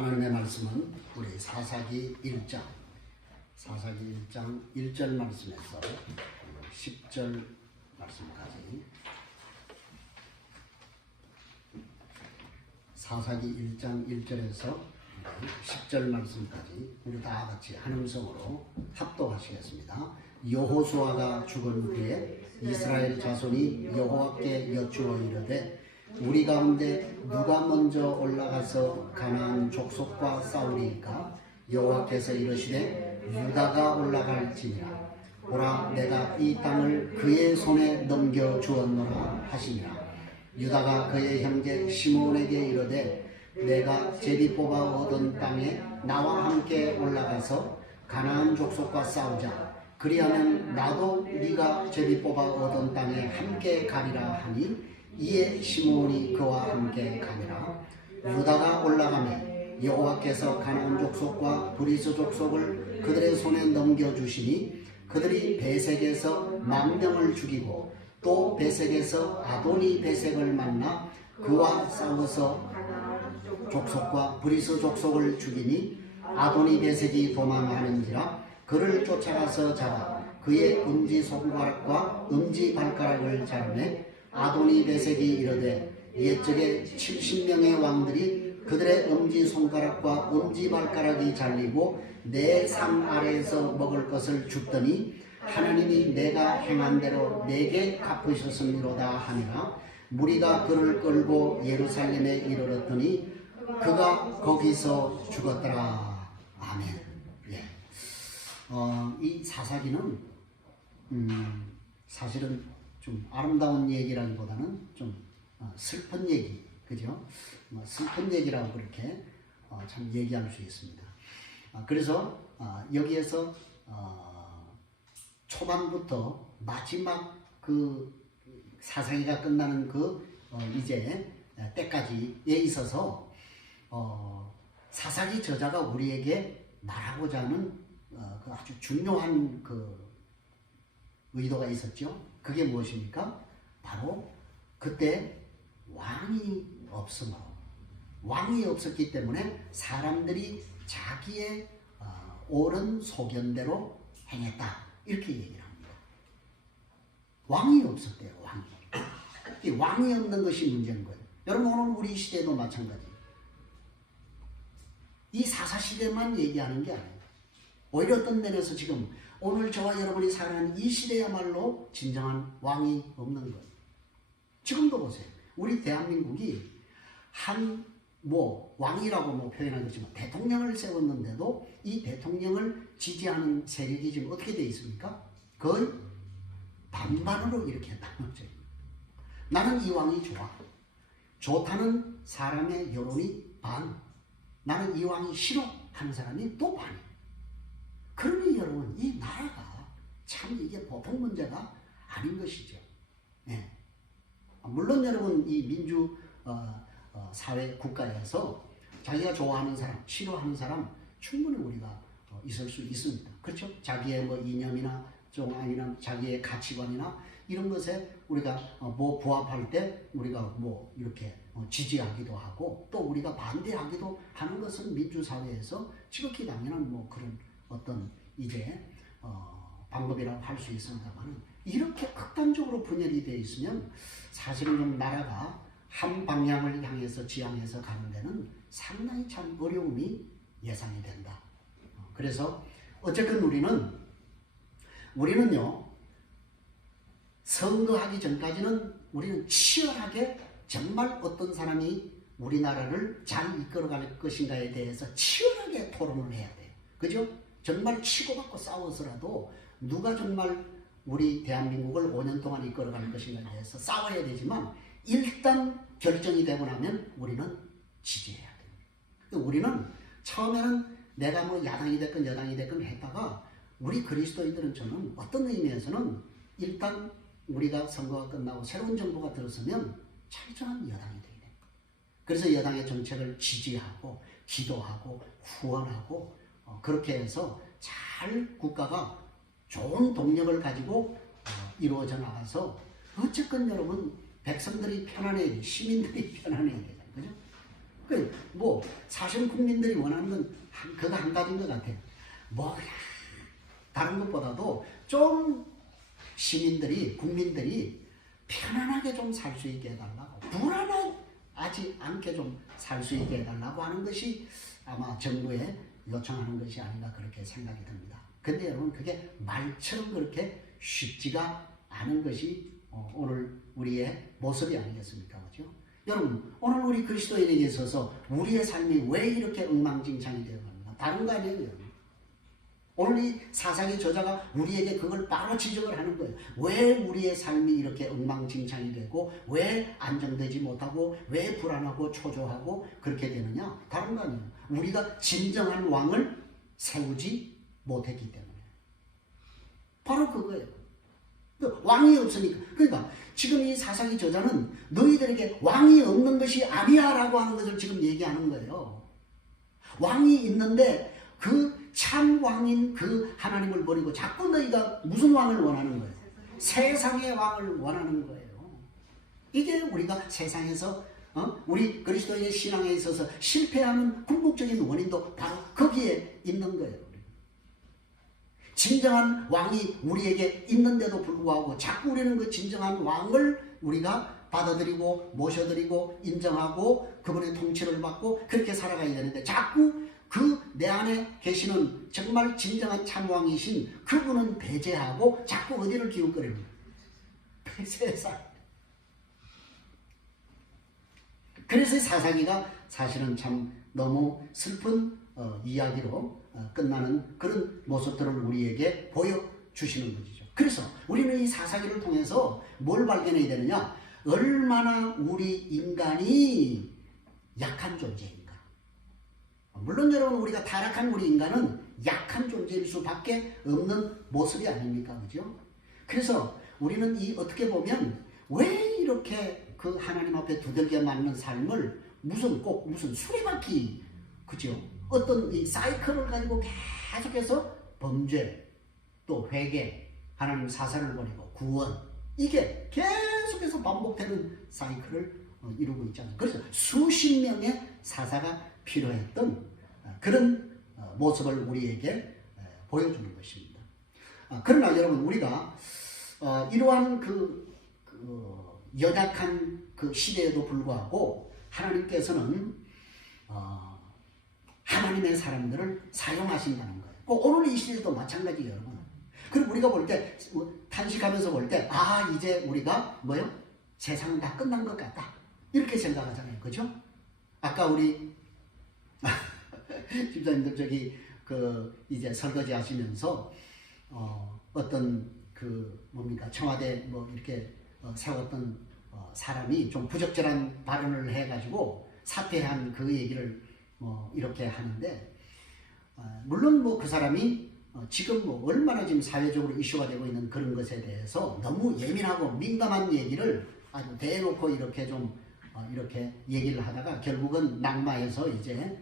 하나님의 말씀은 우리 사사기 1장 1절 말씀에서 10절 말씀까지, 사사기 1장 1절에서 10절 말씀까지 우리 다 같이 한 음성으로 합독하시겠습니다. 여호수아가 죽은 후에 이스라엘 자손이 여호와께 여쭈어 이르되 우리 가운데 누가 먼저 올라가서 가나안 족속과 싸우리이까? 여호와께서 이르시되 유다가 올라갈지니라. 보라, 내가 이 땅을 그의 손에 넘겨 주었노라 하시니라. 유다가 그의 형제 시므온에게 이르되 내가 제비 뽑아 얻은 땅에 나와 함께 올라가서 가나안 족속과 싸우자. 그리하면 나도 네가 제비 뽑아 얻은 땅에 함께 가리라 하니, 이에 시므온이 그와 함께 가니라. 유다가 올라가매 여호와께서 가나안 족속과 브리스 족속을 그들의 손에 넘겨주시니, 그들이 베색에서 10,000명을 죽이고 또 베색에서 아도니 베색을 만나 그와 싸워서 족속과 브리스 족속을 죽이니, 아도니 베색이 도망하는지라 그를 쫓아가서 잡아 그의 엄지 손가락과 엄지 발가락을 자르매, 아도니 베색이 이르되 옛적에 70명의 왕들이 그들의 엄지 손가락과 엄지 발가락이 잘리고 내 상 아래에서 먹을 것을 줍더니 하나님이 내가 행한 대로 내게 갚으셨음이로다 하니라. 무리가 그를 끌고 예루살렘에 이르렀더니 그가 거기서 죽었더라. 아멘. 예. 이 사사기는 사실은 좀 아름다운 얘기라기보다는 좀 슬픈 얘기, 그죠? 슬픈 얘기라고 그렇게 참 얘기할 수 있습니다. 그래서 여기에서 초반부터 마지막 그 사사기가 끝나는 그 이제 때까지에 있어서 사사기 저자가 우리에게 말하고자 하는 그 아주 중요한 그 의도가 있었죠. 그게 무엇입니까? 바로 그때 왕이 없으므로, 왕이 없었기 때문에 사람들이 자기의 옳은 소견대로 행했다, 이렇게 얘기를 합니다. 왕이 없었대요. 왕이. 왕이 없는 것이 문제인 거예요. 여러분, 오늘 우리 시대도 마찬가지. 이 사사시대만 얘기하는 게 아니에요. 오히려 어떤 면에서 지금 오늘 저와 여러분이 사는 이 시대야말로 진정한 왕이 없는 거예요. 지금도 보세요. 우리 대한민국이 왕이라고 표현하겠지만 대통령을 세웠는데도 이 대통령을 지지하는 세력이 지금 어떻게 되어 있습니까? 거의 반반으로 이렇게 나눠져 있어요. 나는 이 왕이 좋아. 좋다는 사람의 여론이 반. 나는 이 왕이 싫어 하는 사람이 또 반이에요. 그러니 여러분, 이 나라가 참 이게 보통 문제가 아닌 것이죠. 네. 물론 여러분, 이 민주 사회 국가에서 자기가 좋아하는 사람, 싫어하는 사람 충분히 우리가 있을 수 있습니다. 그렇죠? 자기의 이념이나 좀 아니면 자기의 가치관이나 이런 것에 우리가 부합할 때 우리가 이렇게 지지하기도 하고, 또 우리가 반대하기도 하는 것은 민주사회에서 지극히 당연한 그런 어떤 이제 방법이라고 할 수 있습니다만, 이렇게 극단적으로 분열이 되어 있으면 사실은 좀 나라가 한 방향을 향해서 지향해서 가는 데는 상당히 참 어려움이 예상이 된다. 그래서 어쨌든 우리는요, 선거하기 전까지는 우리는 치열하게 정말 어떤 사람이 우리나라를 잘 이끌어갈 것인가에 대해서 치열하게 토론을 해야 돼요. 그죠? 정말 치고받고 싸워서라도 누가 정말 우리 대한민국을 5년 동안 이끌어갈 것인가에 대해서 싸워야 되지만, 일단 결정이 되고 나면 우리는 지지해야 돼요. 우리는 처음에는 내가 야당이 됐건 여당이 됐건 했다가, 우리 그리스도인들은 저는 어떤 의미에서는 일단 우리가 선거가 끝나고 새로운 정부가 들어서면 철저한 여당이 돼야 돼요. 그래서 여당의 정책을 지지하고 기도하고 후원하고 그렇게 해서 잘 국가가 좋은 동력을 가지고 이루어져 나가서, 어쨌건 여러분, 백성들이 편안해야 돼, 시민들이 편안해야 되잖아요. 그죠? 뭐 사실 국민들이 원하는 건 그거 한 가지인 것 같아요. 뭐 다른 것보다도 좀 시민들이 국민들이 편안하게 좀 살 수 있게 해달라고, 불안하지 않게 좀 살 수 있게 해달라고 하는 것이 아마 정부에 요청하는 것이 아닌가 그렇게 생각이 듭니다. 근데 여러분 그게 말처럼 그렇게 쉽지가 않은 것이 오늘 우리의 모습이 아니겠습니까? 그렇죠? 여러분 오늘 우리 그리스도인에게 있어서 우리의 삶이 왜 이렇게 엉망진창이 되어갑니까? 다른 거 아니에요. 오늘 이 사사기 저자가 우리에게 그걸 바로 지적을 하는 거예요. 왜 우리의 삶이 이렇게 엉망진창이 되고 왜 안정되지 못하고 왜 불안하고 초조하고 그렇게 되느냐? 다른 거 아니에요. 우리가 진정한 왕을 세우지 못했기 때문에. 바로 그거예요. 왕이 없으니까. 그러니까 지금 이 사사기 저자는 너희들에게 왕이 없는 것이 아니야 라고 하는 것을 지금 얘기하는 거예요. 왕이 있는데 그 참 왕인 그 하나님을 버리고 자꾸 너희가 무슨 왕을 원하는 거예요? 세상의 왕을 원하는 거예요. 이게 우리가 세상에서 우리 그리스도의 신앙에 있어서 실패하는 궁극적인 원인도 바로 거기에 있는 거예요. 진정한 왕이 우리에게 있는데도 불구하고 자꾸 우리는 그 진정한 왕을 우리가 받아들이고 모셔드리고 인정하고 그분의 통치를 받고 그렇게 살아가야 되는데 자꾸 그 내 안에 계시는 정말 진정한 참왕이신 그분은 배제하고 자꾸 어디를 기웃거리는 거예요? 세상. 그래서 사사기가 사실은 참 너무 슬픈 이야기로 끝나는 그런 모습들을 우리에게 보여주시는 것이죠. 그래서 우리는 이 사사기를 통해서 뭘 발견해야 되느냐? 얼마나 우리 인간이 약한 존재인가. 물론 여러분 우리가 타락한 우리 인간은 약한 존재일 수밖에 없는 모습이 아닙니까? 그죠? 그래서 우리는 이 어떻게 보면 왜 이렇게 그 하나님 앞에 두들겨 맞는 삶을 무슨 수레바퀴, 그죠? 어떤 이 사이클을 가지고 계속해서 범죄, 또 회개, 하나님 사사를 버리고 구원, 이게 계속해서 반복되는 사이클을 이루고 있잖아요. 그래서 수십 명의 사사가 필요했던 그런 모습을 우리에게 보여주는 것입니다. 그러나 여러분 우리가 이러한 그 연약한 그 시대에도 불구하고 하나님께서는 하나님의 사람들을 사용하신다는 거예요. 오늘 이 시대도 마찬가지예요, 여러분. 그리고 우리가 볼 때 탄식하면서 볼 때 이제 우리가 세상은 다 끝난 것 같다 이렇게 생각하잖아요, 그죠? 아까 우리 집사님들 이제 설거지 하시면서 어떤 청와대 이렇게 세웠던 사람이 좀 부적절한 발언을 해가지고 사퇴한 그 얘기를 이렇게 하는데 물론 그 사람이 지금 얼마나 지금 사회적으로 이슈가 되고 있는 그런 것에 대해서 너무 예민하고 민감한 얘기를 아주 대놓고 이렇게 이렇게 얘기를 하다가 결국은 낙마해서 이제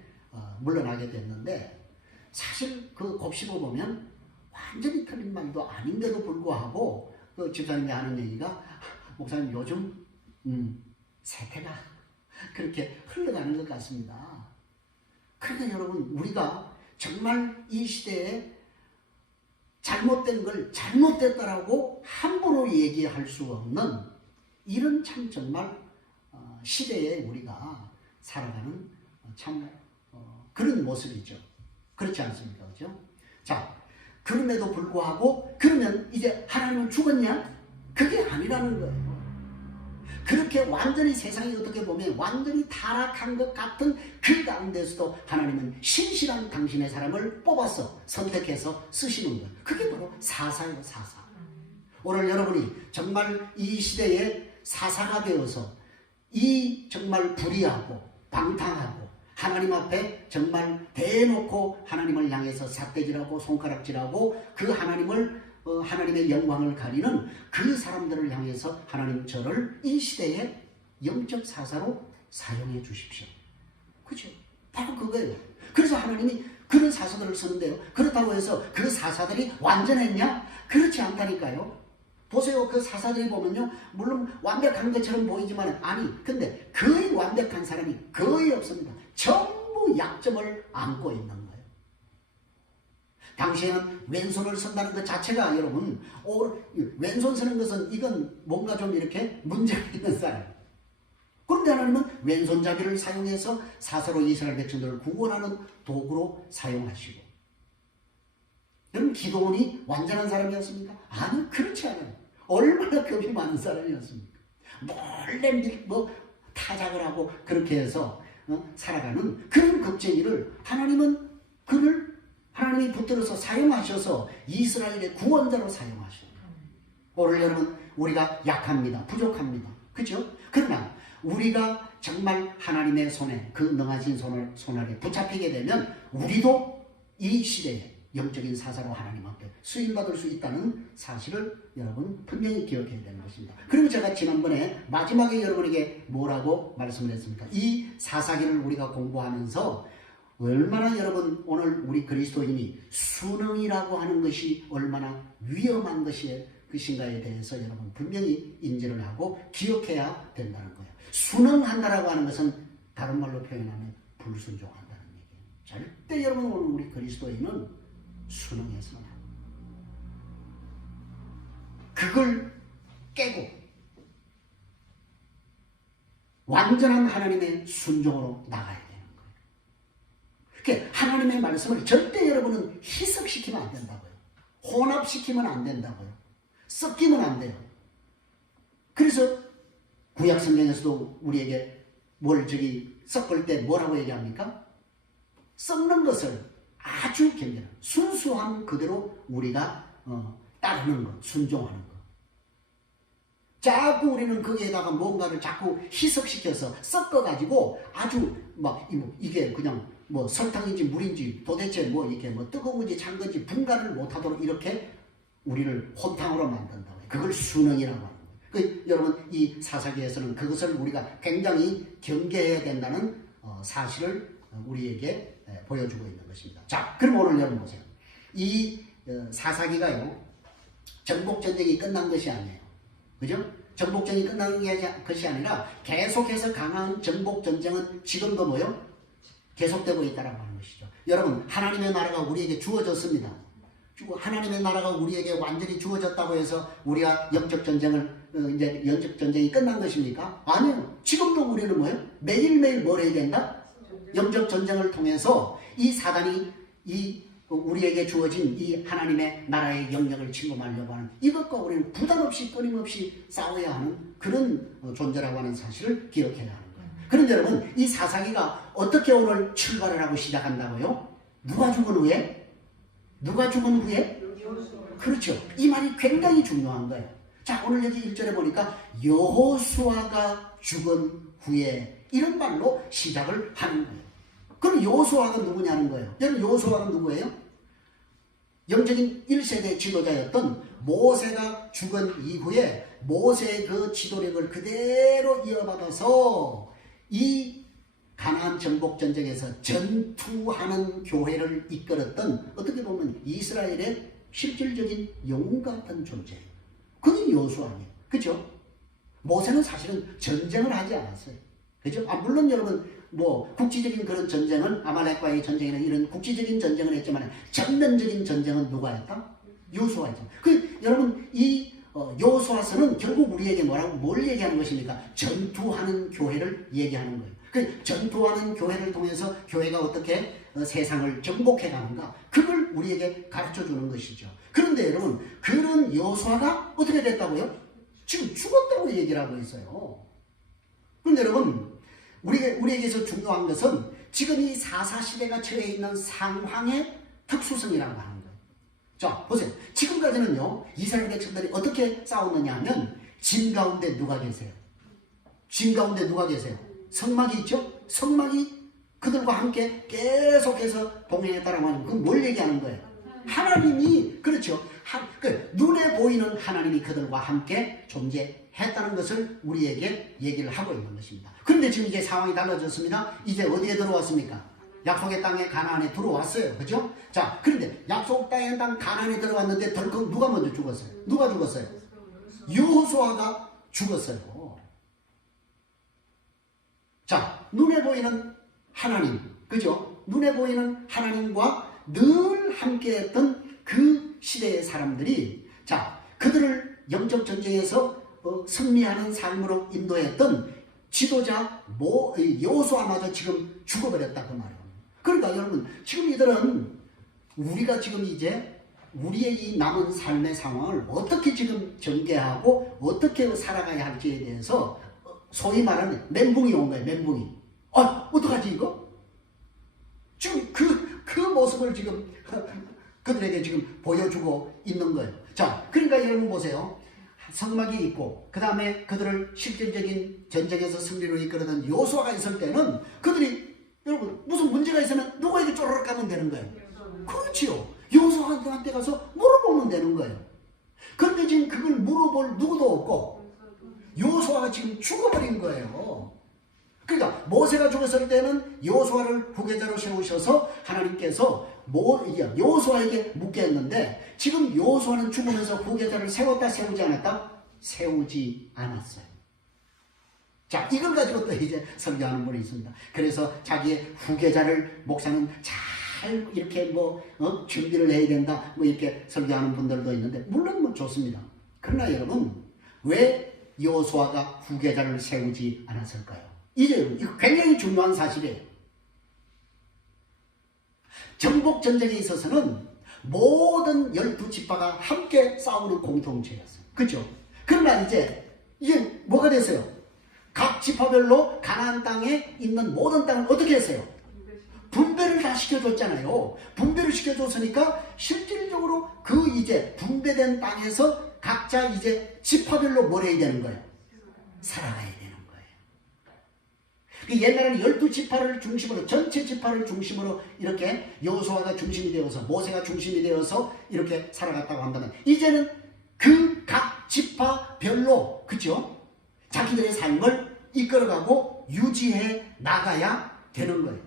물러나게 됐는데 사실 곱씹어 보면 완전히 틀린 말도 아닌데도 불구하고 그 집사님이 하는 얘기가 목사님 요즘 세태가 그렇게 흘러가는 것 같습니다. 그러니까 여러분 우리가 정말 이 시대에 잘못된 걸 잘못됐다라고 함부로 얘기할 수 없는 이런 참 정말 시대에 우리가 살아가는 참 그런 모습이죠. 그렇지 않습니까? 그죠? 자, 그럼에도 불구하고 그러면 이제 하나님은 죽었냐? 그게 아니라는 거예요. 그렇게 완전히 세상이 어떻게 보면 완전히 타락한 것 같은 그 가운데서도 하나님은 신실한 당신의 사람을 뽑아서 선택해서 쓰시는 거예요. 그게 바로 사사예요, 사사. 오늘 여러분이 정말 이 시대에 사사가 되어서 이 정말 불의하고 방탕하고 하나님 앞에 정말 대놓고 하나님을 향해서 삿대질하고 손가락질하고 그 하나님의 영광을 가리는 그 사람들을 향해서 하나님 저를 이 시대에 영적 사사로 사용해 주십시오. 그죠? 바로 그거예요. 그래서 하나님이 그런 사사들을 쓰는데요. 그렇다고 해서 그 사사들이 완전했냐? 그렇지 않다니까요. 보세요. 그 사사들이 보면요. 물론 완벽한 것처럼 보이지만 아니. 근데 거의 완벽한 사람이 거의 없습니다. 전부 약점을 안고 있는 거예요. 당시에는 왼손을 쓴다는 것 자체가 여러분 왼손 쓰는 것은 이건 뭔가 좀 이렇게 문제가 있는 사람. 그런데 하나님은 왼손잡이를 사용해서 사사로 이스라엘 백성들을 구원하는 도구로 사용하시고 여러분 기도원이 완전한 사람이었습니까? 아니 그렇지 않아요. 얼마나 겁이 많은 사람이었습니까? 몰래 타작을 하고 그렇게 해서 살아가는 그런 겁쟁이를 하나님이 붙들어서 사용하셔서 이스라엘의 구원자로 사용하십니다. 오늘 여러분 우리가 약합니다. 부족합니다. 그죠? 그러나 우리가 정말 하나님의 손에 그 능하신 손 아래 붙잡히게 되면 우리도 이 시대에 영적인 사사로 하나님 앞에 수임받을 수 있다는 사실을 여러분 분명히 기억해야 되는 것입니다. 그리고 제가 지난번에 마지막에 여러분에게 뭐라고 말씀을 했습니까? 이 사사기를 우리가 공부하면서 얼마나 여러분 오늘 우리 그리스도인이 순응이라고 하는 것이 얼마나 위험한 것인가에 대해서 여러분 분명히 인지를 하고 기억해야 된다는 거예요. 순응한다라고 하는 것은 다른 말로 표현하면 불순종한다는 얘기예요. 절대 여러분 오늘 우리 그리스도인은 순응해서는 안 돼요. 그걸 깨고 완전한 하나님의 순종으로 나가야 되는 거예요. 그러니까 하나님의 말씀을 절대 여러분은 희석시키면 안 된다고요. 혼합시키면 안 된다고요. 섞이면 안 돼요. 그래서 구약 성경에서도 우리에게 섞을 때 뭐라고 얘기합니까? 섞는 것을 아주 경계는 순수한 그대로 우리가 따르는 것, 순종하는 것. 자꾸 우리는 거기에다가 뭔가를 자꾸 희석시켜서 섞어가지고 아주 이게 그냥 설탕인지 물인지 도대체 이렇게 뜨거운 건지 찬 건지 분간을 못하도록 이렇게 우리를 혼탕으로 만든다고 해요. 그걸 순응이라고 하는 거예요. 여러분 이 사사기에서는 그것을 우리가 굉장히 경계해야 된다는 사실을 우리에게 보여주고 있는 것입니다. 자, 그럼 오늘 여러분 보세요. 이 사사기가요, 정복전쟁이 끝난 것이 아니에요. 그죠? 정복전이 끝난 것이 아니라 계속해서 강한 정복전쟁은 지금도 계속되고 있다라고 하는 것이죠. 여러분, 하나님의 나라가 우리에게 주어졌습니다. 하나님의 나라가 우리에게 완전히 주어졌다고 해서 우리가 영적 전쟁이 끝난 것입니까? 아니요. 지금도 우리는 매일매일 뭘 해야 된다? 영적 전쟁을 통해서 이 사단이 우리에게 주어진 이 하나님의 나라의 영역을 침범하려고 하는 이것과 우리는 부담 없이 끊임없이 싸워야 하는 그런 존재라고 하는 사실을 기억해야 하는 거예요. 그런데 여러분, 이 사사기가 어떻게 오늘 출발을 하고 시작한다고요? 누가 죽은 후에? 누가 죽은 후에? 그렇죠. 이 말이 굉장히 중요한 거예요. 자, 오늘 여기 1절에 보니까 여호수아가 죽은 후에 이런 말로 시작을 하는 거예요. 그럼 여호수아가 누구냐는 거예요. 여러분, 여호수아가 누구예요? 영적인 1세대 지도자였던 모세가 죽은 이후에 모세의 그 지도력을 그대로 이어받아서 이 가나안 정복 전쟁에서 전투하는 교회를 이끌었던 어떻게 보면 이스라엘의 실질적인 영웅 같은 존재예요. 그게 여호수아예요. 그죠? 모세는 사실은 전쟁을 하지 않았어요. 그죠? 물론 여러분 국지적인 그런 전쟁은 아말렉과의 전쟁이나 이런 국지적인 전쟁을 했지만 전면적인 전쟁은 누가 했다? 여호수아죠. 여러분 이 여호수아서는 결국 우리에게 뭘 얘기하는 것입니까? 전투하는 교회를 얘기하는 거예요. 전투하는 교회를 통해서 교회가 어떻게 세상을 정복해 가는가, 그걸 우리에게 가르쳐 주는 것이죠. 그런데 여러분, 그런 여호수아가 어떻게 됐다고요? 지금 죽었다고 얘기를 하고 있어요. 그런데 여러분, 우리에게서 중요한 것은 지금 이 사사시대가 처해 있는 상황의 특수성이라고 하는 거예요. 자, 보세요. 지금까지는요, 이스라엘 백성들이 어떻게 싸웠느냐 하면, 진 가운데 누가 계세요? 진 가운데 누가 계세요? 성막이 있죠? 성막이 그들과 함께 계속해서 동행했다라고 하는, 그건 뭘 얘기하는 거예요? 하나님이, 그렇죠. 눈에 보이는 하나님이 그들과 함께 존재했다는 것을 우리에게 얘기를 하고 있는 것입니다. 그런데 지금 이제 상황이 달라졌습니다. 이제 어디에 들어왔습니까? 약속의 땅에 가나안에 들어왔어요. 그죠? 자, 그런데 약속 땅에 가나안에 들어왔는데 덜컥 누가 먼저 죽었어요? 누가 죽었어요? 여호수아가 죽었어요. 자, 눈에 보이는 하나님, 그죠? 눈에 보이는 하나님과 늘 함께했던 그 시대의 사람들이, 자, 그들을 영적 전쟁에서 승리하는 삶으로 인도했던 지도자 여호수아마저 지금 죽어버렸다 그 말이에요. 그러니까 여러분, 지금 이들은 우리가 지금 이제 우리의 이 남은 삶의 상황을 어떻게 지금 전개하고 어떻게 살아가야 할지에 대해서 소위 말하는 멘붕이 온 거예요. 멘붕이. 어떡하지 이거? 지금 그 모습을 지금 그들에게 지금 보여주고 있는 거예요. 자, 그러니까 여러분 보세요. 성막이 있고 그 다음에 그들을 실질적인 전쟁에서 승리로 이끌어던 여호수아가 있을 때는 그들이 여러분 무슨 문제가 있으면 누구에게 쪼르륵 가면 되는 거예요. 그렇지요. 여호수아한테 가서 물어보면 되는 거예요. 그런데 지금 그걸 물어볼 누구도 없고 여호수아가 지금 죽어버린 거예요. 그러니까 모세가 죽었을 때는 여호수아를 후계자로 세우셔서 하나님께서 여호수아에게 묻게 했는데 지금 여호수아는 죽으면서 후계자를 세웠다 세우지 않았다? 세우지 않았어요. 자, 이걸 가지고 또 이제 설교하는 분이 있습니다. 그래서 자기의 후계자를 목사는 잘 이렇게 준비를 해야 된다 이렇게 설교하는 분들도 있는데 물론 좋습니다. 그러나 여러분 왜 여호수아가 후계자를 세우지 않았을까요? 이제 이거 굉장히 중요한 사실이에요. 정복 전쟁에 있어서는 모든 12지파가 함께 싸우는 공동체였어요. 그렇죠? 그러나 이제 뭐가 됐어요? 각 지파별로 가나안 땅에 있는 모든 땅을 어떻게 했어요? 분배를 다 시켜줬잖아요. 분배를 시켜줬으니까 실질적으로 그 이제 분배된 땅에서 각자 이제 지파별로 뭘 해야 되는 거예요? 살아가야 되는 거예요. 옛날에는 12지파를 중심으로 전체 지파를 중심으로 이렇게 여호수아가 중심이 되어서 모세가 중심이 되어서 이렇게 살아갔다고 한다면 이제는 그 각 지파별로 그죠? 자기들의 삶을 이끌어가고 유지해 나가야 되는 거예요.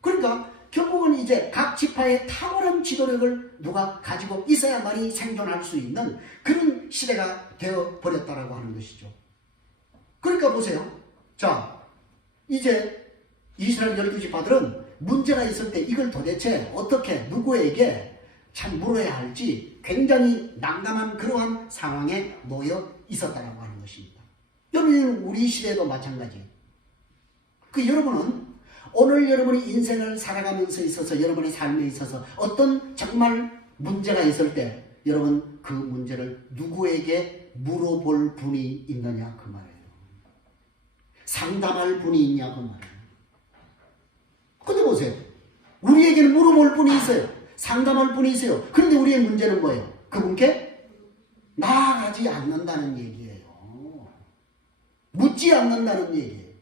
그러니까 결국은 이제 각 지파의 탁월한 지도력을 누가 가지고 있어야만이 생존할 수 있는 그런 시대가 되어버렸다라고 하는 것이죠. 그러니까 보세요. 자, 이제 이스라엘 12지파들은 문제가 있을 때 이걸 도대체 어떻게 누구에게 참 물어야 할지 굉장히 난감한 그러한 상황에 놓여 있었다라고 하는 것입니다. 여러분, 우리 시대도 마찬가지예요. 여러분은 오늘 여러분이 인생을 살아가면서 있어서 여러분의 삶에 있어서 어떤 정말 문제가 있을 때 여러분 그 문제를 누구에게 물어볼 분이 있느냐 그 말이에요. 상담할 분이 있냐 그 말이에요. 근데 보세요. 우리에게는 물어볼 분이 있어요. 상담할 분이 있어요. 그런데 우리의 문제는 뭐예요? 그분께 나아가지 않는다는 얘기예요. 묻지 않는다는 얘기예요.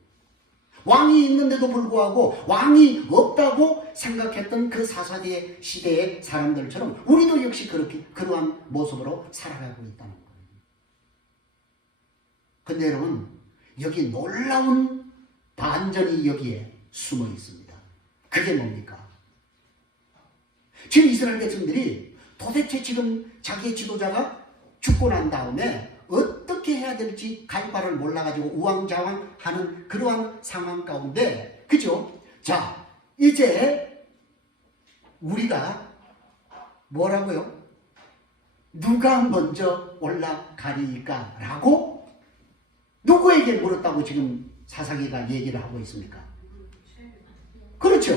왕이 있는데도 불구하고 왕이 없다고 생각했던 그 사사대 시대의 사람들처럼 우리도 역시 그러한 모습으로 살아가고 있다는 거예요. 근데 여러분, 여기 놀라운 반전이 여기에 숨어 있습니다. 그게 뭡니까? 지금 이스라엘 백성들이 도대체 지금 자기의 지도자가 죽고 난 다음에 어떻게 해야 될지 갈 바를 몰라가지고 우왕좌왕하는 그러한 상황 가운데, 그죠? 자, 이제 우리가 뭐라고요? 누가 먼저 올라가리까? 라고 누구에게 물었다고 지금 사사기가 얘기를 하고 있습니까? 그렇죠?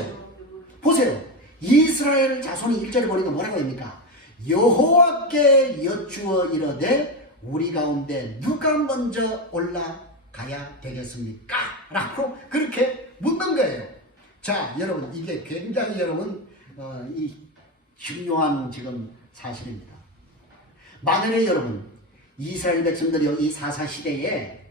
보세요. 이스라엘 자손이 1절에 보니까 뭐라고 합니까? 여호와께 여쭈어 이르되 우리 가운데 누가 먼저 올라가야 되겠습니까? 라고 그렇게 묻는 거예요. 자, 여러분, 이게 굉장히 여러분 이 중요한 지금 사실입니다. 만약에 여러분 이스라엘 백성들이 이 사사시대에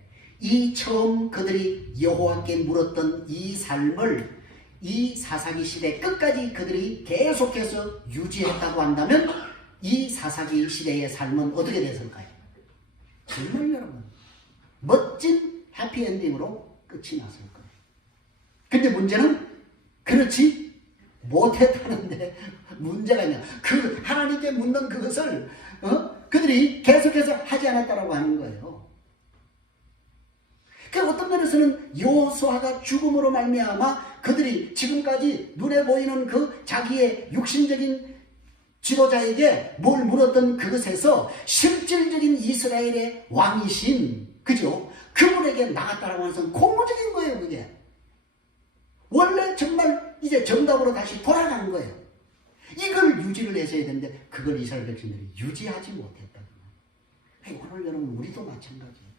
이 처음 그들이 여호와께 물었던 이 삶을 이 사사기 시대 끝까지 그들이 계속해서 유지했다고 한다면 이 사사기 시대의 삶은 어떻게 됐을까요? 정말 여러분 멋진 해피엔딩으로 끝이 났을 거예요. 근데 문제는 그렇지 못했다는데 문제가 있냐. 그 하나님께 묻는 그것을 그들이 계속해서 하지 않았다라고 하는 거예요. 그러니까 어떤 면에서는 여호수아가 죽음으로 말미암아 그들이 지금까지 눈에 보이는 그 자기의 육신적인 지도자에게 뭘 물었던 그것에서 실질적인 이스라엘의 왕이신, 그죠? 그분에게 나갔다라고 하는 것은 고무적인 거예요, 그게. 원래 정말 이제 정답으로 다시 돌아간 거예요. 이걸 유지를 했어야 되는데 그걸 이스라엘 백성들이 유지하지 못했다는 거예요. 오늘 여러분 우리도 마찬가지예요.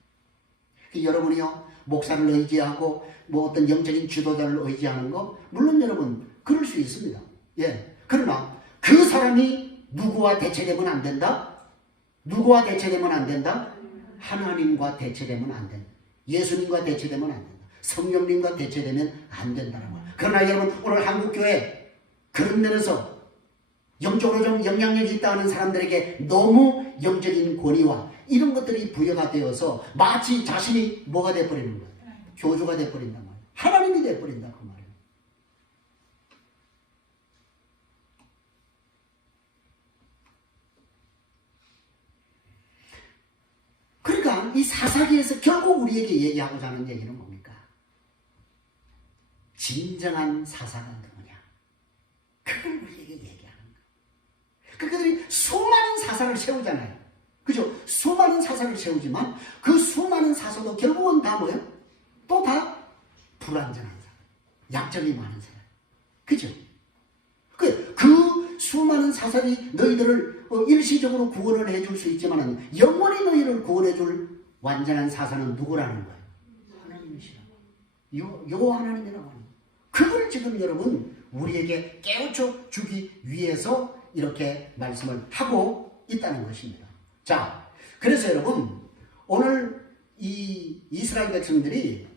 여러분이요, 목사를 의지하고 뭐 어떤 영적인 지도자를 의지하는 거 물론 여러분 그럴 수 있습니다. 예. 그러나 그 사람이 누구와 대체되면 안 된다? 누구와 대체되면 안 된다? 하나님과 대체되면 안 된다. 예수님과 대체되면 안 된다. 성령님과 대체되면 안 된다는 거예요. 그러나 여러분 오늘 한국교회 그런 면에서 영적으로 좀 영향력이 있다는 사람들에게 너무 영적인 권위와 이런 것들이 부여가 되어서 마치 자신이 뭐가 돼버리는 거예요? 교주가 돼버린단 말이에요. 하나님이 돼버린다 그 말이에요. 그러니까 이 사사기에서 결국 우리에게 얘기하고자 하는 얘기는 뭡니까? 진정한 사사가 누구냐? 그걸 우리에게 얘기하는 거예요. 그들이 수많은 사사를 세우잖아요. 그죠? 수많은 사사를 세우지만 그 수많은 사사도 결국은 다 뭐예요? 또 다 불완전한 사람, 약점이 많은 사람. 그죠? 그 수많은 사사들이 너희들을 일시적으로 구원을 해줄 수 있지만 영원히 너희를 구원해줄 완전한 사사는 누구라는 거예요? 하나님이시라고. 요 하나님이라고 하는 거예요. 그걸 지금 여러분 우리에게 깨우쳐 주기 위해서 이렇게 말씀을 하고 있다는 것입니다. 자, 그래서 여러분 오늘 이 이스라엘 백성들이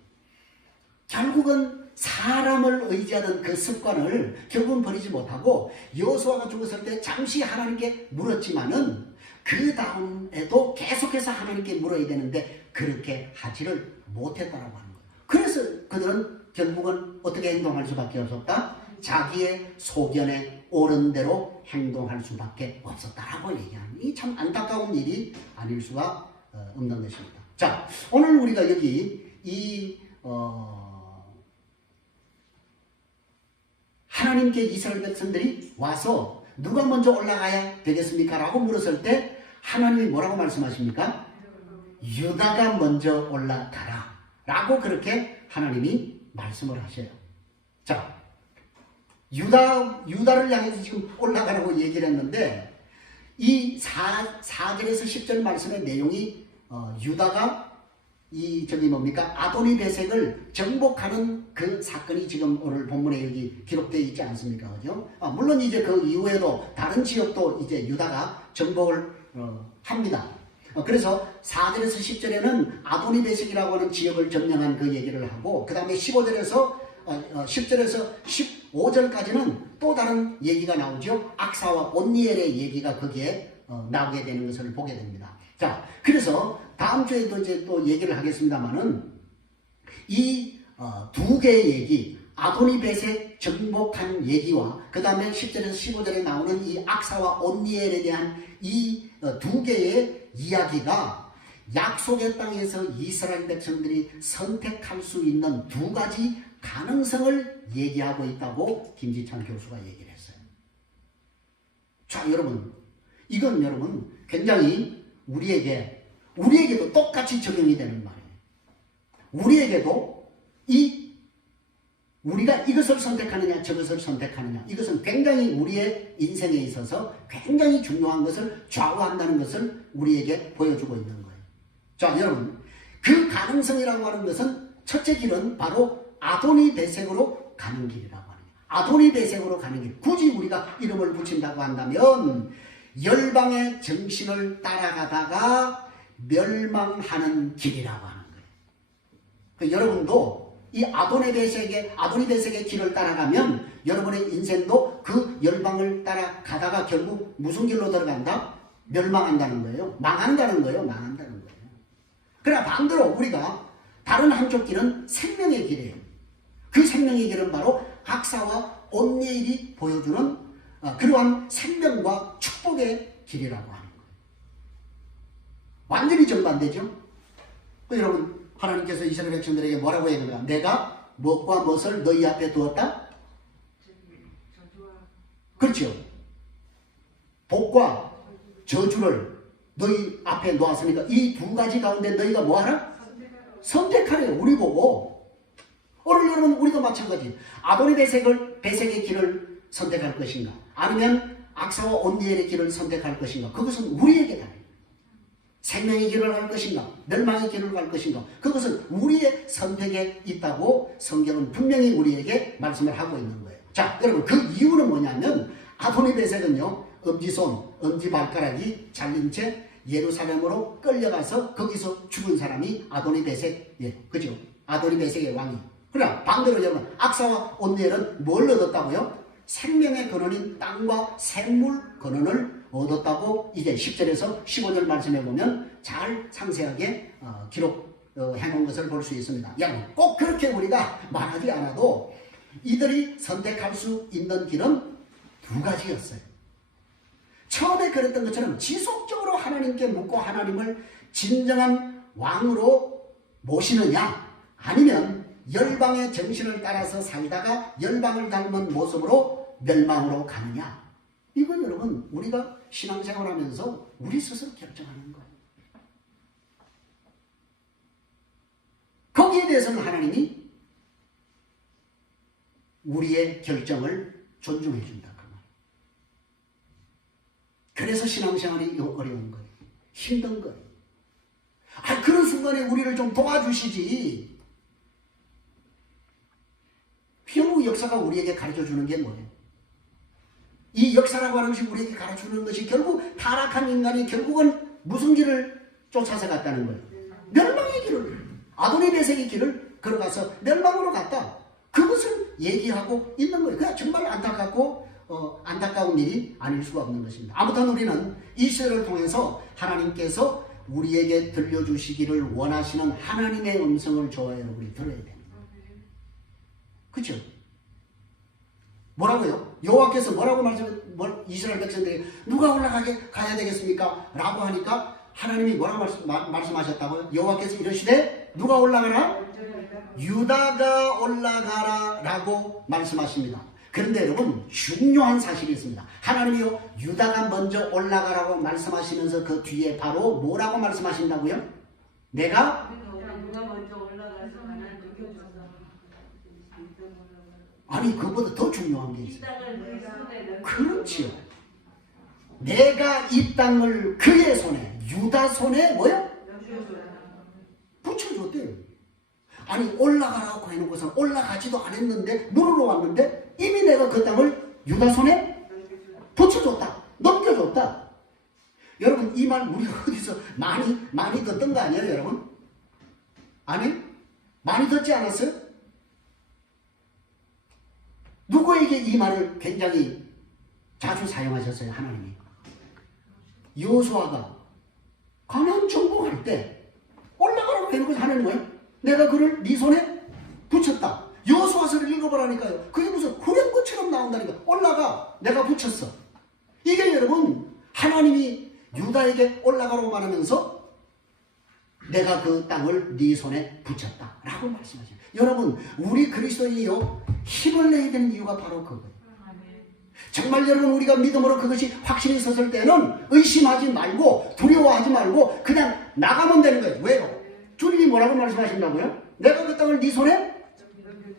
결국은 사람을 의지하는 그 습관을 결국은 버리지 못하고 여호수아가 죽었을 때 잠시 하나님께 물었지만은 그 다음에도 계속해서 하나님께 물어야 되는데 그렇게 하지를 못했다라고 하는 거예요. 그래서 그들은 결국은 어떻게 행동할 수밖에 없었다? 자기의 소견에 옳은 대로 행동할 수밖에 없었다라고 얘기하는 이 참 안타까운 일이 아닐 수가 없는 것입니다. 자, 오늘 우리가 여기 이 하나님께 이스라엘 백성들이 와서 누가 먼저 올라가야 되겠습니까? 라고 물었을 때 하나님이 뭐라고 말씀하십니까? 유다가 먼저 올라가라 라고 그렇게 하나님이 말씀을 하셔요. 자, 유다를 향해서 지금 올라가라고 얘기를 했는데 이 4절에서 10절 말씀의 내용이 유다가 아도니베섹을 정복하는 그 사건이 지금 오늘 본문에 여기 기록되어 있지 않습니까? 그죠? 물론 이제 그 이후에도 다른 지역도 이제 유다가 정복을 합니다. 그래서 4절에서 10절에는 아도니베섹이라고 하는 지역을 점령한 그 얘기를 하고 그 다음에 10절에서 15절까지는 또 다른 얘기가 나오죠. 악사와 온니엘의 얘기가 거기에 나오게 되는 것을 보게 됩니다. 자, 그래서 다음 주에도 이제 또 얘기를 하겠습니다만은 이 두 개의 얘기, 아도니베섹 정복한 얘기와 그 다음에 10절에서 15절에 나오는 이 악사와 온니엘에 대한 이 두 개의 이야기가 약속의 땅에서 이스라엘 백성들이 선택할 수 있는 두 가지 가능성을 얘기하고 있다고 김지찬 교수가 얘기를 했어요. 자, 여러분, 이건 여러분 굉장히 우리에게도 똑같이 적용이 되는 말이에요. 우리에게도 우리가 이것을 선택하느냐 저것을 선택하느냐 이것은 굉장히 우리의 인생에 있어서 굉장히 중요한 것을 좌우한다는 것을 우리에게 보여주고 있는 거예요. 자, 여러분, 그 가능성이라고 하는 것은 첫째 길은 바로 아도니베섹으로 가는 길이라고 하는 거예요. 아도니베섹으로 가는 길. 굳이 우리가 이름을 붙인다고 한다면 열방의 정신을 따라가다가 멸망하는 길이라고 하는 거예요. 여러분도 이 아도니베섹의 길을 따라가면 여러분의 인생도 그 열방을 따라가다가 결국 무슨 길로 들어간다? 멸망한다는 거예요. 망한다는 거예요. 망한다는 거예요. 그러나 반대로 우리가 다른 한쪽 길은 생명의 길이에요. 그 생명의 길은 바로 악사와 온니엘이 보여주는 그러한 생명과 축복의 길이라고 하는 거예요. 완전히 정반대죠. 여러분 하나님께서 이스라엘 백성들에게 뭐라고 얘기합니까? 내가 무엇과 무엇을 너희 앞에 두었다? 그렇죠. 복과 저주를 너희 앞에 놓았으니까 이 두 가지 가운데 너희가 뭐하라? 선택하래요. 우리 보고. 오늘 여러분 우리도 마찬가지. 아도니베색의 길을 선택할 것인가? 아니면 악사와 온니엘의 길을 선택할 것인가? 그것은 우리에게 달려요. 생명의 길을 갈 것인가? 멸망의 길을 갈 것인가? 그것은 우리의 선택에 있다고 성경은 분명히 우리에게 말씀을 하고 있는 거예요. 자, 여러분 그 이유는 뭐냐면 아도니베색은요. 엄지손, 엄지발가락이 잘린 채 예루살렘으로 끌려가서 거기서 죽은 사람이 아도니베색, 예, 그죠? 아도니베색의 왕이. 그러나 반대로 여러분 악사와 온니엘은 뭘 얻었다고요? 생명의 근원인 땅과 생물 근원을 얻었다고 이제 10절에서 15절 말씀해 보면 잘 상세하게 기록해 놓은 것을 볼 수 있습니다. 여러분 꼭 그렇게 우리가 말하지 않아도 이들이 선택할 수 있는 길은 두 가지였어요. 처음에 그랬던 것처럼 지속적으로 하나님께 묻고 하나님을 진정한 왕으로 모시느냐, 아니면 열방의 정신을 따라서 살다가 열방을 닮은 모습으로 멸망으로 가느냐. 이건 여러분 우리가 신앙생활하면서 우리 스스로 결정하는 거예요. 거기에 대해서는 하나님이 우리의 결정을 존중해 준다. 그래서 신앙생활이 어려운 거예요. 힘든 거예요. 그런 순간에 우리를 좀 도와주시지. 결국 역사가 우리에게 가르쳐주는 게 뭐예요? 이 역사라고 하는 것이 우리에게 가르쳐주는 것이 결국 타락한 인간이 결국은 무슨 길을 쫓아서 갔다는 거예요? 멸망의 길을, 아도니베색의 길을 걸어가서 멸망으로 갔다. 그것을 얘기하고 있는 거예요. 그냥 정말 안타까운 일이 아닐 수가 없는 것입니다. 아무튼 우리는 이 시대를 통해서 하나님께서 우리에게 들려주시기를 원하시는 하나님의 음성을 좋아해요. 우리 들어야 됩니다. 그렇죠? 뭐라고요? 여호와께서 뭐라고 이스라엘 백성들에게 누가 올라가게 가야 되겠습니까? 라고 하니까 하나님이 뭐라고 말씀하셨다고요? 여호와께서 이러시되 누가 올라가라? 유다가 올라가라 라고 말씀하십니다. 그런데 여러분 중요한 사실이 있습니다. 하나님이요 유다가 먼저 올라가라고 말씀하시면서 그 뒤에 바로 뭐라고 말씀하신다고요? 내가 아니 그보다 더 중요한 게 있어요. 그렇지요. 내가 이 땅을 그의 손에 유다 손에 뭐요? 붙여줬대요. 아니 올라가라고 해놓고서 올라가지도 않았는데 물으러 왔는데 이미 내가 그 땅을 유다 손에 붙여줬다. 넘겨줬다. 여러분 이 말 우리 어디서 많이 듣던 거 아니에요 여러분? 아니? 많이 듣지 않았어요? 누구에게 이 말을 굉장히 자주 사용하셨어요 하나님이? 여호수아가 가나안 정복할 때 올라가라고 해놓고 하나님 뭐예요? 내가 그를 네 손에 붙였다. 여호수아서를 읽어보라니까요. 그게 무슨 후렴구처럼 나온다니까. 올라가. 내가 붙였어. 이게 여러분 하나님이 유다에게 올라가라고 말하면서 내가 그 땅을 네 손에 붙였다 라고 말씀하셔요. 여러분 우리 그리스도인이요 힘을 내야 되는 이유가 바로 그거예요. 정말 여러분 우리가 믿음으로 그것이 확신이 섰을 때는 의심하지 말고 두려워하지 말고 그냥 나가면 되는 거예요. 왜요? 주님이 뭐라고 말씀하신다고요? 내가 그 땅을 네 손에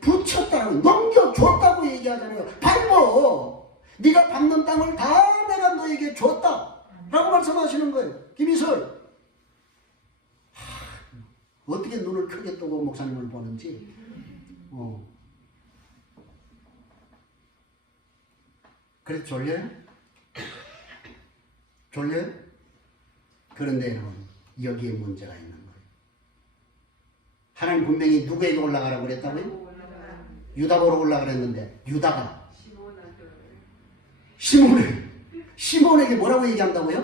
붙였다고 넘겨줬다고 얘기하잖아요. 밟어. 네가 밟는 땅을 다 내가 너에게 줬다 라고 말씀하시는 거예요. 김희설 어떻게 눈을 크게 뜨고 목사님을 보는지 그래서 졸려요? 졸려요? 그런데 여러분 여기에 문제가 있는 거예요. 하나님 분명히 누구에게 올라가라고 그랬다고요? 유다 보러 올라가라 했는데 유다가 시몬에게 뭐라고 얘기한다고요?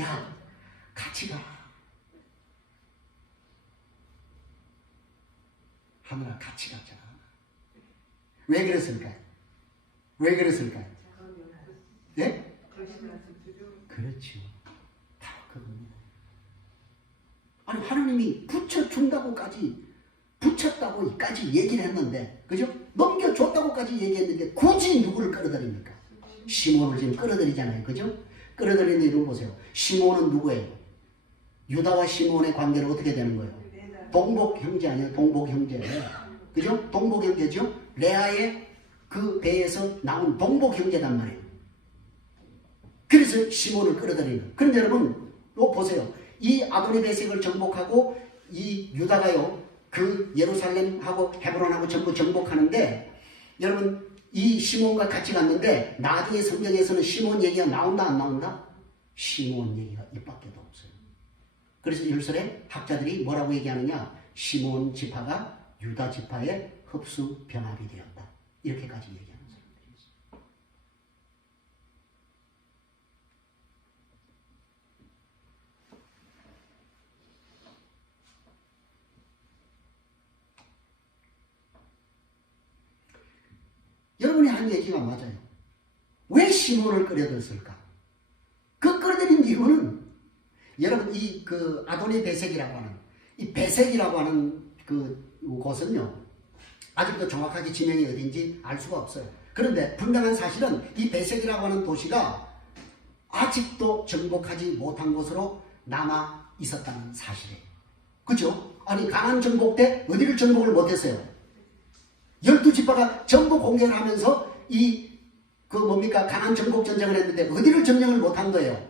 야 같이 가. 하늘아 같이 가자. 왜 그랬을까요? 왜 그랬을까요? 네? 그렇죠. 다 그겁니다. 하나님이 붙여준다고까지 붙였다고까지 얘기를 했는데, 그죠? 넘겨줬다고까지 얘기했는데 굳이 누구를 끌어들입니까? 시몬을 지금 끌어들이잖아요, 그죠? 끌어들이는 이름 보세요. 시몬은 누구예요? 유다와 시몬의 관계는 어떻게 되는 거예요? 동복 형제 아니에요? 동복 형제, 그죠? 동복 형제죠? 레아의 그 배에서 나온 동복 형제단 말이에요. 그래서 시몬을 끌어들이는. 그런데 여러분, 또 보세요. 이 아도니 베색을 정복하고 이 유다가요, 그 예루살렘하고 헤브론하고 전부 정복하는데, 여러분 이 시몬과 같이 갔는데 나중에 성경에서는 시몬 얘기가 나온다 안 나온다? 시몬 얘기가 입밖에도 없어요. 그래서 열설에 학자들이 뭐라고 얘기하느냐? 시몬 지파가 유다 지파의 흡수 병합이 되었다. 이렇게까지 얘기하는 사람들이 있어요. 여러분이 한 얘기가 맞아요. 왜 시몬을 끌어들였을까? 그 끌어들인 이유는 여러분 이 그 아도니 베색이라고 하는 이 베색이라고 하는 그 곳은요 아직도 정확하게 지명이 어딘지 알 수가 없어요. 그런데 분명한 사실은 이 베색이라고 하는 도시가 아직도 정복하지 못한 곳으로 남아 있었다는 사실이에요. 그죠? 아니 가나안 정복 때 어디를 정복을 못했어요? 12지파가 전부 공격을 하면서 가나안 정복 전쟁을 했는데 어디를 점령을 못한 거예요?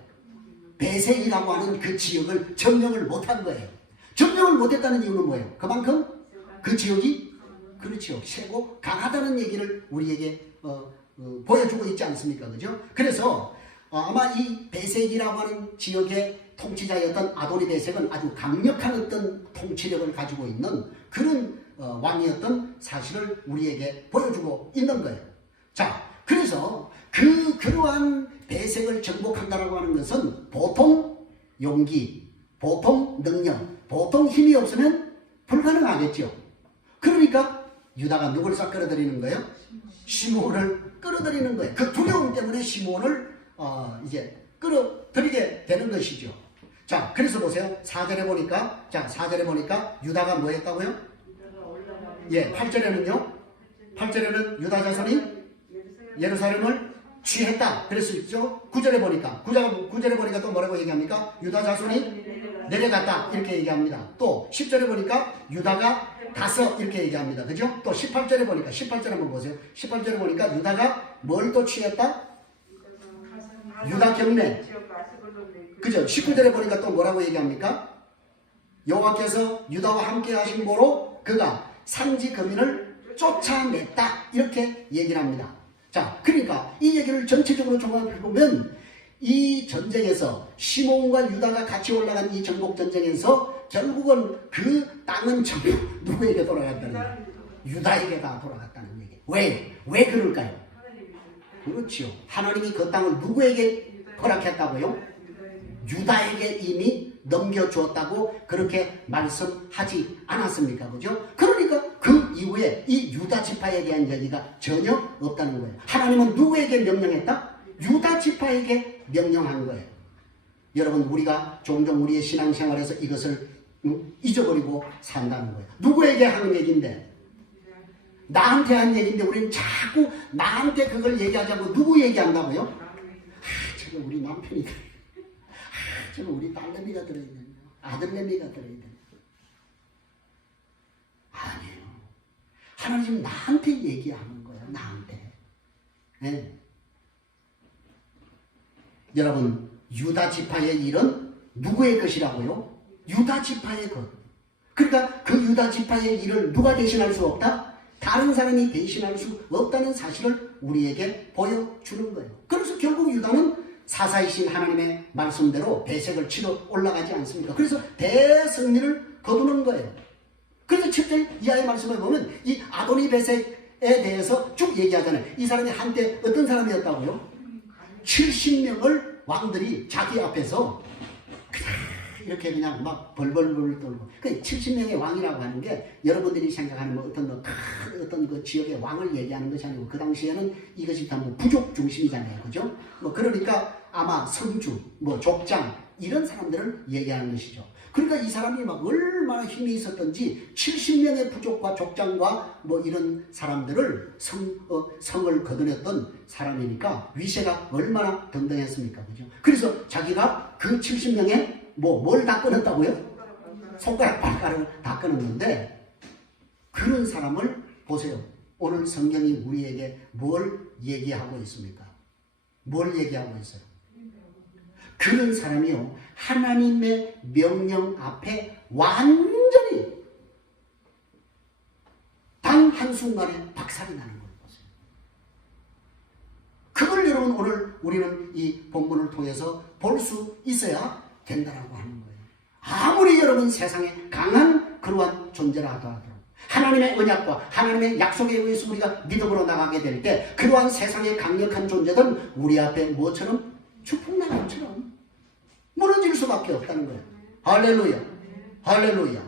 베색이라고 하는 그 지역을 점령을 못한 거예요. 점령을 못했다는 이유는 뭐예요? 그만큼 그 지역이 그렇죠. 세고 강하다는 얘기를 우리에게 보여주고 있지 않습니까? 그죠? 그래서 아마 이 베색이라고 하는 지역의 통치자였던 아도니 베색은 아주 강력한 어떤 통치력을 가지고 있는 그런 왕이었던 사실을 우리에게 보여주고 있는 거예요. 자, 그래서 그러한 베색을 정복한다라고 하는 것은 보통 용기, 보통 능력, 보통 힘이 없으면 불가능하겠죠. 그러니까 유다가 누굴 싹 끌어들이는 거예요? 시몬을 끌어들이는 거예요. 그 두려움 때문에 시몬을 이제 끌어들이게 되는 것이죠. 자, 그래서 보세요. 4절에 보니까 유다가 뭐 했다고요? 예, 8절에는 유다 자손이 예루살렘을 취했다. 그랬었죠. 9절에 보니까 또 뭐라고 얘기합니까? 유다 자손이 내려갔다. 이렇게 얘기합니다. 또 10절에 보니까 유다가 가서 이렇게 얘기합니다. 그죠? 또 18절에 보니까 18절 한번 보세요. 18절에 보니까 유다가 뭘 또 취했다? 유다 경내. 그죠? 19절에 보니까 또 뭐라고 얘기합니까? 여호와께서 유다와 함께 하신 보로 그가 상지 거민을 쫓아냈다. 이렇게 얘기를 합니다. 자, 그러니까 이 얘기를 전체적으로 종합해보면 이 전쟁에서 시몬과 유다가 같이 올라간 이 정복 전쟁에서 결국은 그 땅은 전부 누구에게 돌아갔다는 거예요? 유다에게 다 돌아갔다는 얘기. 왜 그럴까요? 그렇죠. 하나님이 그 땅을 누구에게 허락했다고요? 유다에게 이미 넘겨주었다고 그렇게 말씀하지 않았습니까? 그죠? 그러니까 그 이후에 이 유다 지파에 대한 얘기가 전혀 없다는 거예요. 하나님은 누구에게 명령했다? 유다 지파에게 명령한 거예요. 여러분, 우리가 종종 우리의 신앙생활에서 이것을 잊어버리고 산다는 거예요. 누구에게 하는 얘기인데? 나한테 한 얘기인데 우리는 자꾸 나한테 그걸 얘기하자고 누구 얘기한다고요? 저거 우리 남편이다. 저거 우리 딸내미가 들어있네요. 아들내미가 들어있네요. 아니에요. 하나님 나한테 얘기하는 거예요. 나한테. 네. 여러분, 유다 지파의 일은 누구의 것이라고요? 유다 지파의 것. 그러니까 그 유다 지파의 일을 누가 대신할 수 없다? 다른 사람이 대신할 수 없다는 사실을 우리에게 보여주는 거예요. 그래서 결국 유다는 사사이신 하나님의 말씀대로 배색을 치러 올라가지 않습니까? 그래서 대승리를 거두는 거예요. 그래서 7절 이하의 말씀을 보면 이 아도니 배색에 대해서 쭉 얘기하잖아요. 이 사람이 한때 어떤 사람이었다고요? 70명을 왕들이 자기 앞에서 이렇게 그냥 막 벌벌벌 떨고. 그 70명의 왕이라고 하는 게 여러분들이 생각하는 어떤 그 지역의 왕을 얘기하는 것이 아니고 그 당시에는 이것이 다 부족 중심이잖아요. 그죠? 그러니까 아마 성주, 족장, 이런 사람들을 얘기하는 것이죠. 그러니까 이 사람이 막 얼마나 힘이 있었던지 70명의 부족과 족장과 뭐 이런 사람들을 성을 거둬냈던 사람이니까 위세가 얼마나 등등했습니까? 그죠? 그래서 자기가 그 70명의 뭘 다 끊었다고요? 손가락 발가락을 다 끊었는데 그런 사람을 보세요. 오늘 성경이 우리에게 뭘 얘기하고 있습니까? 뭘 얘기하고 있어요? 그런 사람이요, 하나님의 명령 앞에 완전히 단 한순간에 박살이 나는 걸 보세요. 그걸 여러분 오늘 우리는 이 본문을 통해서 볼 수 있어야 된다라고 하는 거예요. 아무리 여러분 세상에 강한 그러한 존재라 하더라도 하나님의 언약과 하나님의 약속에 의해서 우리가 믿음으로 나가게 될 때 그러한 세상의 강력한 존재든 우리 앞에 뭐처럼 추풍나무처럼 무너질 수밖에 없다는 거예요. 할렐루야, 할렐루야.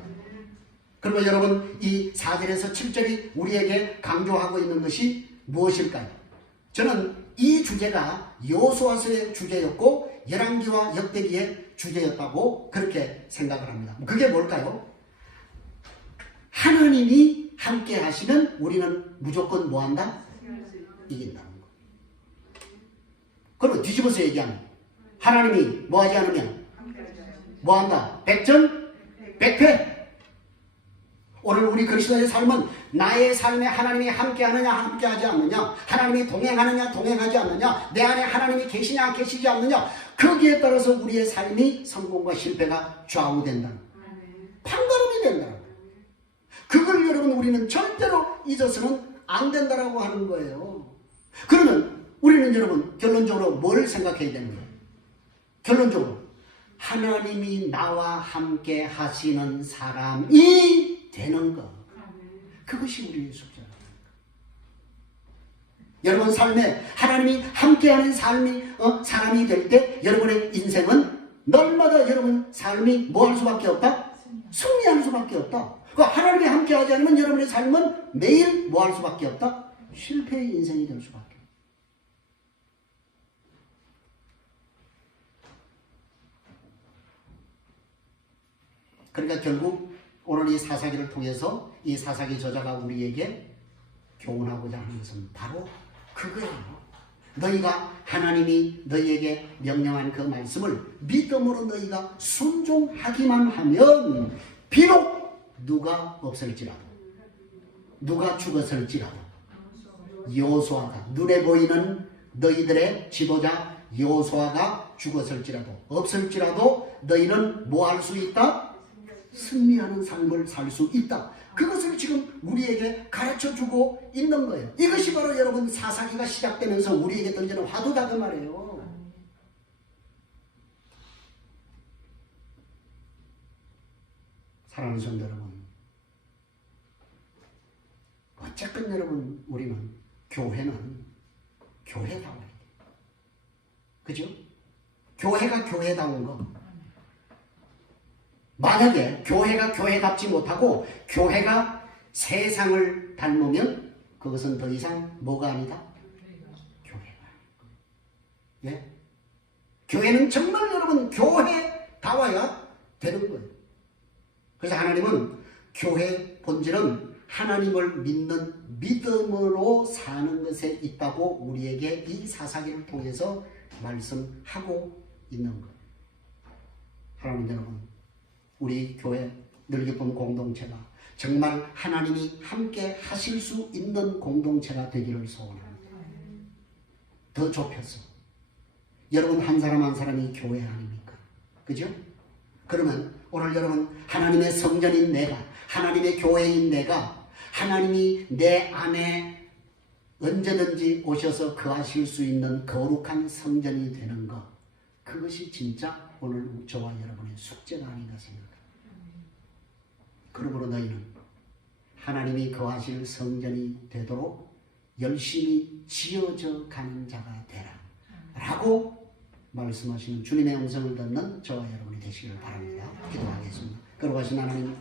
그러면 여러분 이 4절에서 7절이 우리에게 강조하고 있는 것이 무엇일까요? 저는 이 주제가 여호수아서의 주제였고 열왕기와 역대기의 주제였다고 그렇게 생각을 합니다. 그게 뭘까요? 하나님이 함께 하시면 우리는 무조건 뭐한다? 이긴다는 거. 그러면 뒤집어서 얘기하면 하나님이 뭐하지 않으면 뭐한다? 백전백패. 오늘 우리 그리스도의 삶은 나의 삶에 하나님이 함께하느냐 함께하지 않느냐, 하나님이 동행하느냐 동행하지 않느냐, 내 안에 하나님이 계시냐 계시지 않느냐, 거기에 따라서 우리의 삶이 성공과 실패가 좌우된다, 판가름이 된다. 그걸 여러분 우리는 절대로 잊어서는 안 된다라고 하는 거예요. 그러면 우리는 여러분 결론적으로 뭘 생각해야 되는 거예요? 결론적으로 하나님이 나와 함께 하시는 사람이 되는 것, 그것이 우리의 숙제입니다. 여러분 삶에 하나님이 함께하는 사람이 될 때 여러분의 인생은 날마다 여러분 삶이 뭐 할 수밖에 없다? 승리할 수밖에 없다. 하나님이 함께하지 않으면 여러분의 삶은 매일 뭐 할 수밖에 없다? 실패의 인생이 될 수밖에 없다. 그러니까 결국 오늘 이 사사기를 통해서 이 사사기 저자가 우리에게 교훈하고자 하는 것은 바로 그거예요. 너희가 하나님이 너희에게 명령한 그 말씀을 믿음으로 너희가 순종하기만 하면 비록 누가 없을지라도, 누가 죽었을지라도, 여호수아가, 눈에 보이는 너희들의 지도자 여호수아가 죽었을지라도 없을지라도 너희는 뭐 할 수 있다? 승리하는 삶을 살 수 있다. 그것을 지금 우리에게 가르쳐주고 있는 거예요. 이것이 바로 여러분 사사기가 시작되면서 우리에게 던지는 화두다 그 말이에요. 사랑하는 성도 여러분, 어쨌든 여러분 우리는 교회는 교회다워야 돼. 그죠? 교회가 교회다운 거. 만약에 교회가 교회답지 못하고 교회가 세상을 닮으면 그것은 더 이상 뭐가 아니다? 교회가. 예? 교회는 정말 여러분 교회다워야 되는 거예요. 그래서 하나님은 교회 본질은 하나님을 믿는 믿음으로 사는 것에 있다고 우리에게 이 사사기를 통해서 말씀하고 있는 거예요. 사랑하는 여러분, 우리 교회 늘기쁨 공동체가 정말 하나님이 함께 하실 수 있는 공동체가 되기를 소원합니다. 더 좁혀서 여러분 한 사람 한 사람이 교회 아닙니까? 그죠? 그러면 오늘 여러분 하나님의 성전인 내가, 하나님의 교회인 내가, 하나님이 내 안에 언제든지 오셔서 거하실 수 있는 거룩한 성전이 되는 것, 그것이 진짜 오늘 저와 여러분의 숙제가 아닌가 생각합니다. 그러므로 너희는 하나님이 거하실 성전이 되도록 열심히 지어져 가는 자가 되라 라고 말씀하시는 주님의 음성을 듣는 저와 여러분이 되시기를 바랍니다. 기도하겠습니다. 거룩하신 하나님,